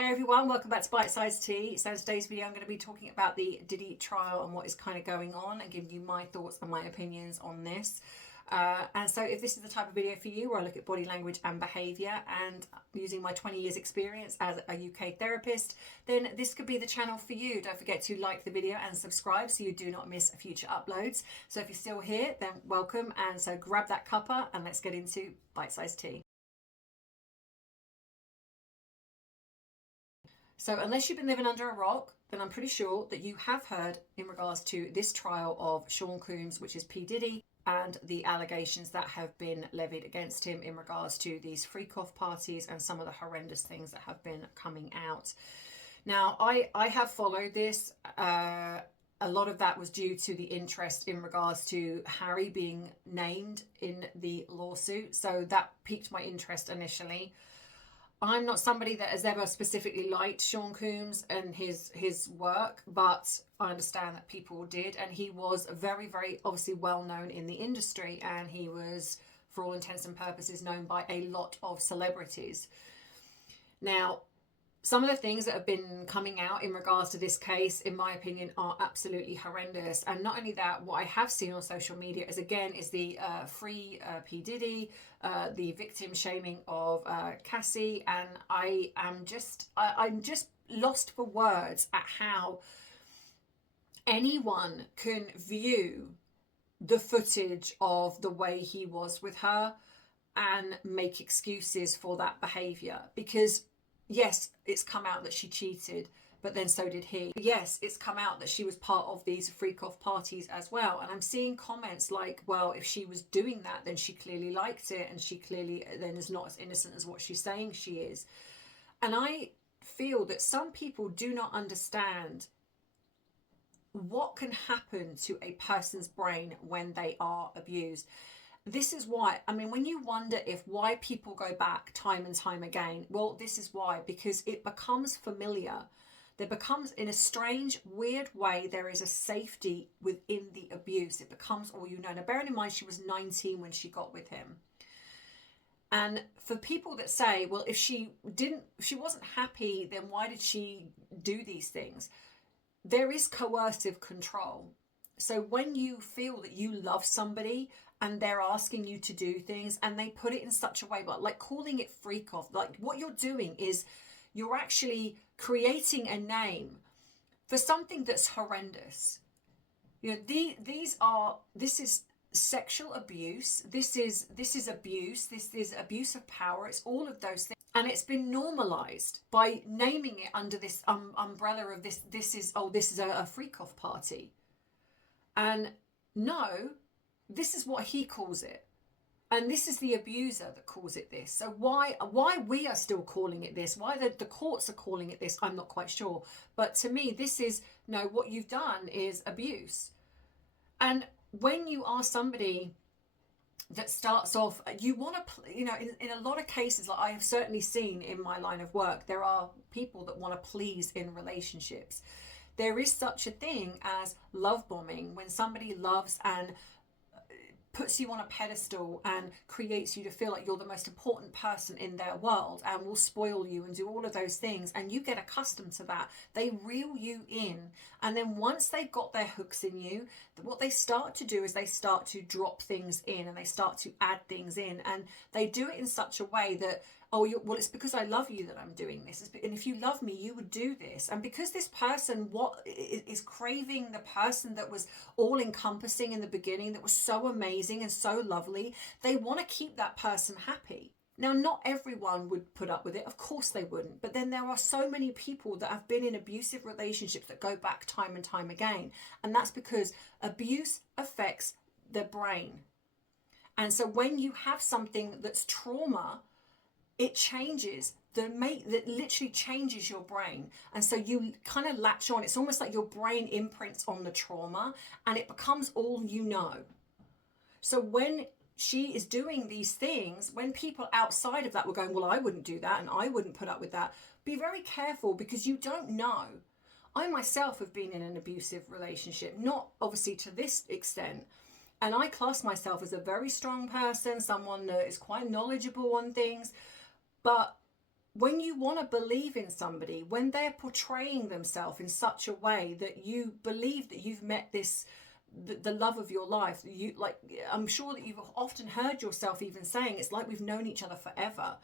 Hey everyone, welcome back to Bitesize Tea. So in today's video I'm going to be talking about the Diddy trial and what is kind of going on and giving you my thoughts and my opinions on this. And so if this is the type of video for you where I look at body language and behaviour and using my 20 years experience as a UK therapist, then this could be the channel for you. Don't forget to like the video and subscribe so you do not miss future uploads. So if you're still here, then welcome, and so grab that cuppa and let's get into Bitesize Tea. So unless you've been living under a rock, then I'm pretty sure that you have heard in regards to this trial of Sean Combs, which is P. Diddy, and the allegations that have been levied against him in regards to these freak-off parties and some of the horrendous things that have been coming out. Now, I have followed this. A lot of that was due to the interest in regards to Harry being named in the lawsuit. So that piqued my interest initially. I'm not somebody that has ever specifically liked Sean Combs and his work, but I understand that people did, and he was very, very obviously well known in the industry, and he was, for all intents and purposes, known by a lot of celebrities. Now, some of the things that have been coming out in regards to this case, in my opinion, are absolutely horrendous. And not only that, what I have seen on social media is the free P. Diddy, the victim shaming of Cassie. And I'm just lost for words at how anyone can view the footage of the way he was with her and make excuses for that behavior. Because yes, it's come out that she cheated, but then so did he. Yes, it's come out that she was part of these freak-off parties as well. And I'm seeing comments like, well, if she was doing that, then she clearly liked it, and she clearly then is not as innocent as what she's saying she is. And I feel that some people do not understand what can happen to a person's brain when they are abused. This is why, I mean, when you wonder why people go back time and time again, well, this is why, because it becomes familiar. There becomes, in a strange, weird way, there is a safety within the abuse. It becomes all you know. Now, bearing in mind, she was 19 when she got with him. And for people that say, well, if she wasn't happy, then why did she do these things? There is coercive control. So when you feel that you love somebody and they're asking you to do things and they put it in such a way, but like calling it freak off, like what you're doing is you're actually creating a name for something that's horrendous. You know, this is sexual abuse. This is abuse. This is abuse of power. It's all of those things. And it's been normalized by naming it under this umbrella of this is a freak off party. And no, this is what he calls it. And this is the abuser that calls it this. So why we are still calling it this, why the courts are calling it this, I'm not quite sure. But to me, this is, no, what you've done is abuse. And when you are somebody that starts off, you want to, you know, in a lot of cases, like I have certainly seen in my line of work, there are people that want to please in relationships. There is such a thing as love bombing, when somebody loves and puts you on a pedestal and creates you to feel like you're the most important person in their world and will spoil you and do all of those things, and you get accustomed to that. They reel you in, and then once they've got their hooks in you, what they start to do is they start to drop things in and they start to add things in, and they do it in such a way that, oh, well, it's because I love you that I'm doing this. And if you love me, you would do this. And because this person is craving the person that was all encompassing in the beginning, that was so amazing and so lovely, they want to keep that person happy. Now, not everyone would put up with it. Of course they wouldn't. But then there are so many people that have been in abusive relationships that go back time and time again. And that's because abuse affects the brain. And so when you have something that's trauma, it changes that literally changes your brain. And so you kind of latch on. It's almost like your brain imprints on the trauma and it becomes all you know. So when she is doing these things, when people outside of that were going, well, I wouldn't do that and I wouldn't put up with that, be very careful, because you don't know. I myself have been in an abusive relationship, not obviously to this extent. And I class myself as a very strong person, someone that is quite knowledgeable on things. But when you want to believe in somebody, when they're portraying themselves in such a way that you believe that you've met this, the love of your life, you like, I'm sure that you've often heard yourself even saying, it's like we've known each other forever.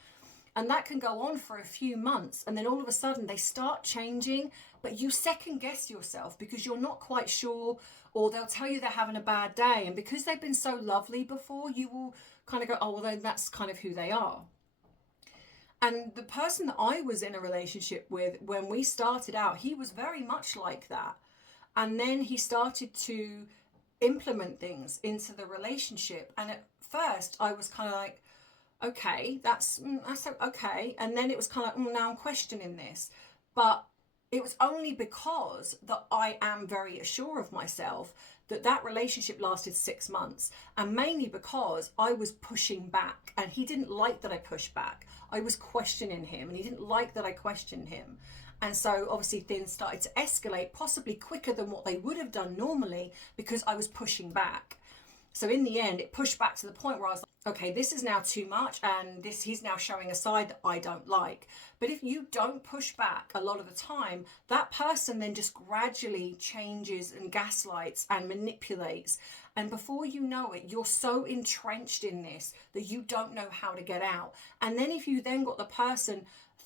And that can go on for a few months, and then all of a sudden they start changing, but you second guess yourself because you're not quite sure, or they'll tell you they're having a bad day, and because they've been so lovely before, you will kind of go, oh, well, then that's kind of who they are. And the person that I was in a relationship with when we started out, he was very much like that. And then he started to implement things into the relationship. And at first I was kind of like, okay, that's okay. And then it was kind of like, now I'm questioning this. But it was only because that I am very assured of myself that relationship lasted 6 months, and mainly because I was pushing back, and he didn't like that I pushed back. I was questioning him, and he didn't like that I questioned him. And so obviously things started to escalate, possibly quicker than what they would have done normally, because I was pushing back. So in the end, it pushed back to the point where I was like, okay, this is now too much, and he's now showing a side that I don't like. But if you don't push back a lot of the time, that person then just gradually changes and gaslights and manipulates. And before you know it, you're so entrenched in this that you don't know how to get out. And then if you then got the person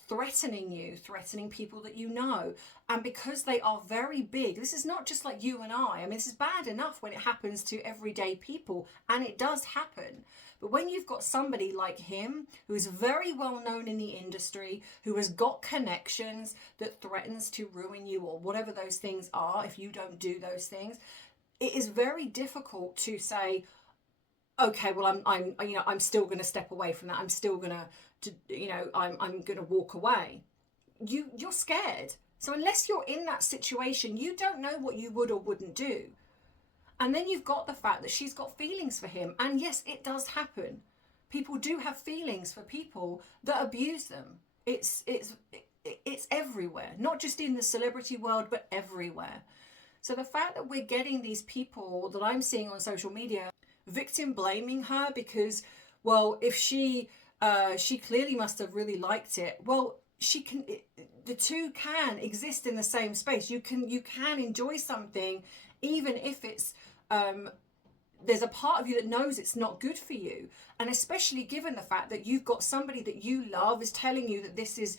threatening you, threatening people that you know, and because they are very big, this is not just like you and I mean, this is bad enough when it happens to everyday people, and it does happen. But when you've got somebody like him, who is very well known in the industry, who has got connections, that threatens to ruin you, or whatever those things are, if you don't do those things, it is very difficult to say, okay, well, I'm still going to step away from that. I'm still going I'm going to walk away. You're scared. So unless you're in that situation, you don't know what you would or wouldn't do. And then you've got the fact that she's got feelings for him. And yes, it does happen. People do have feelings for people that abuse them. It's everywhere, not just in the celebrity world, but everywhere. So the fact that we're getting these people that I'm seeing on social media victim blaming her because, well, if she clearly must have really liked it. Well, the two can exist in the same space. You can enjoy something even if it's there's a part of you that knows it's not good for you, and especially given the fact that you've got somebody that you love is telling you that this is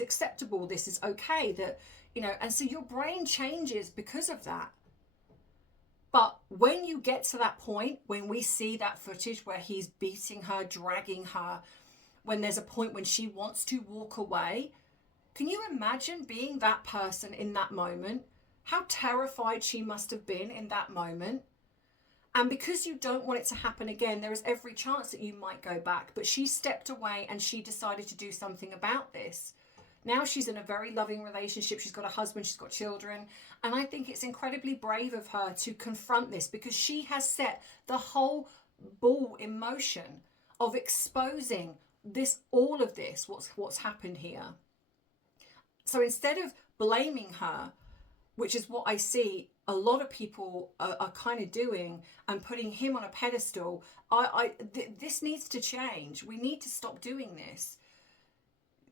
acceptable, this is okay, that and so your brain changes because of that. But when you get to that point, when we see that footage where he's beating her, dragging her, when there's a point when she wants to walk away, can you imagine being that person in that moment? How terrified she must have been in that moment. And because you don't want it to happen again, there is every chance that you might go back. But she stepped away and she decided to do something about this. Now she's in a very loving relationship. She's got a husband, she's got children. And I think it's incredibly brave of her to confront this, because she has set the whole ball in motion of exposing all of this, what's happened here. So instead of blaming her, which is what I see a lot of people are kind of doing, and putting him on a pedestal, this needs to change. We need to stop doing this.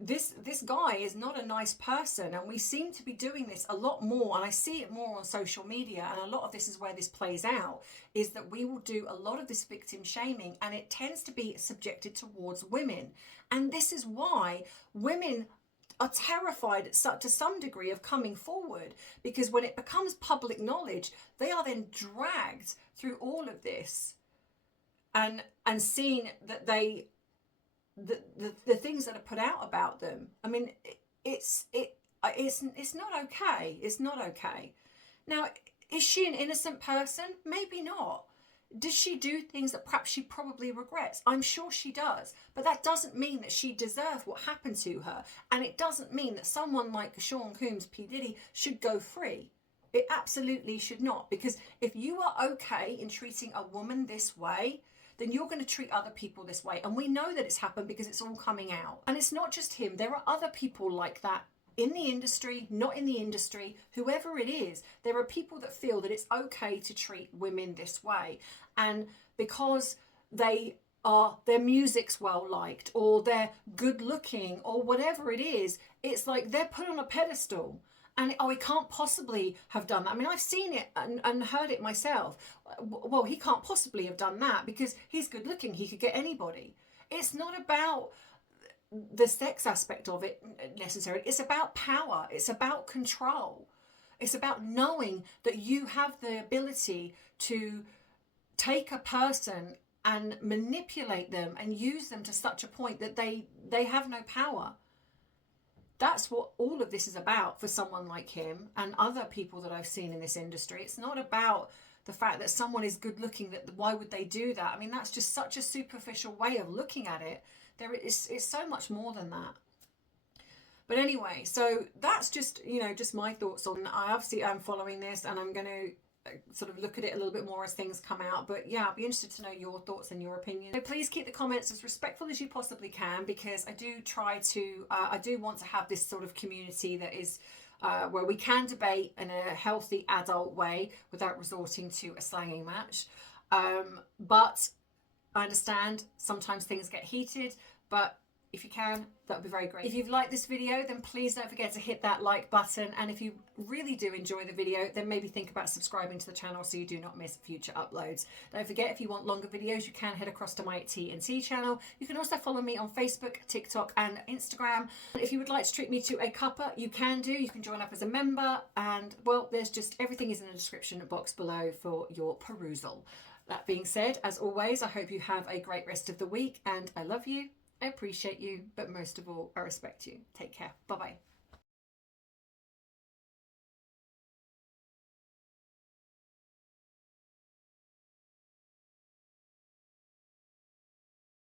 This guy is not a nice person, and we seem to be doing this a lot more, and I see it more on social media, and a lot of this is where this plays out, is that we will do a lot of this victim shaming, and it tends to be subjected towards women. And this is why women are terrified to some degree of coming forward, because when it becomes public knowledge, they are then dragged through all of this and seen that the things that are put out about them. I mean, it's not okay. It's not okay. Now, is she an innocent person? Maybe not. Does she do things that perhaps she probably regrets? I'm sure she does. But that doesn't mean that she deserved what happened to her. And it doesn't mean that someone like Sean Combs, P. Diddy, should go free. It absolutely should not. Because if you are okay in treating a woman this way, then you're going to treat other people this way. And we know that it's happened because it's all coming out. And it's not just him. There are other people like that in the industry, not in the industry, whoever it is. There are people that feel that it's okay to treat women this way. And because they are their music's well liked, or they're good looking, or whatever it is. It's like they're put on a pedestal. And he can't possibly have done that. I mean, I've seen it and heard it myself. Well, he can't possibly have done that because he's good looking. He could get anybody. It's not about the sex aspect of it necessarily. It's about power. It's about control. It's about knowing that you have the ability to take a person and manipulate them and use them to such a point that they have no power. That's what all of this is about for someone like him and other people that I've seen in this industry. It's not about the fact that someone is good looking, that why would they do that? I mean, that's just such a superficial way of looking at it. It's so much more than that. But anyway, so that's just, just my thoughts on, I obviously am following this, and I'm going to sort of look at it a little bit more as things come out. But yeah, I'd be interested to know your thoughts and your opinion. So please keep the comments as respectful as you possibly can, because I do try to, I do want to have this sort of community that is where we can debate in a healthy adult way without resorting to a slanging match. But I understand sometimes things get heated, but if you can, that would be very great. If you've liked this video, then please don't forget to hit that like button. And if you really do enjoy the video, then maybe think about subscribing to the channel so you do not miss future uploads. Don't forget, if you want longer videos, you can head across to my TandT channel. You can also follow me on Facebook, TikTok, and Instagram. If you would like to treat me to a cuppa, you can do. You can join up as a member. And, well, there's just everything is in the description box below for your perusal. That being said, as always, I hope you have a great rest of the week, and I love you. I appreciate you, but most of all, I respect you. Take care. Bye-bye.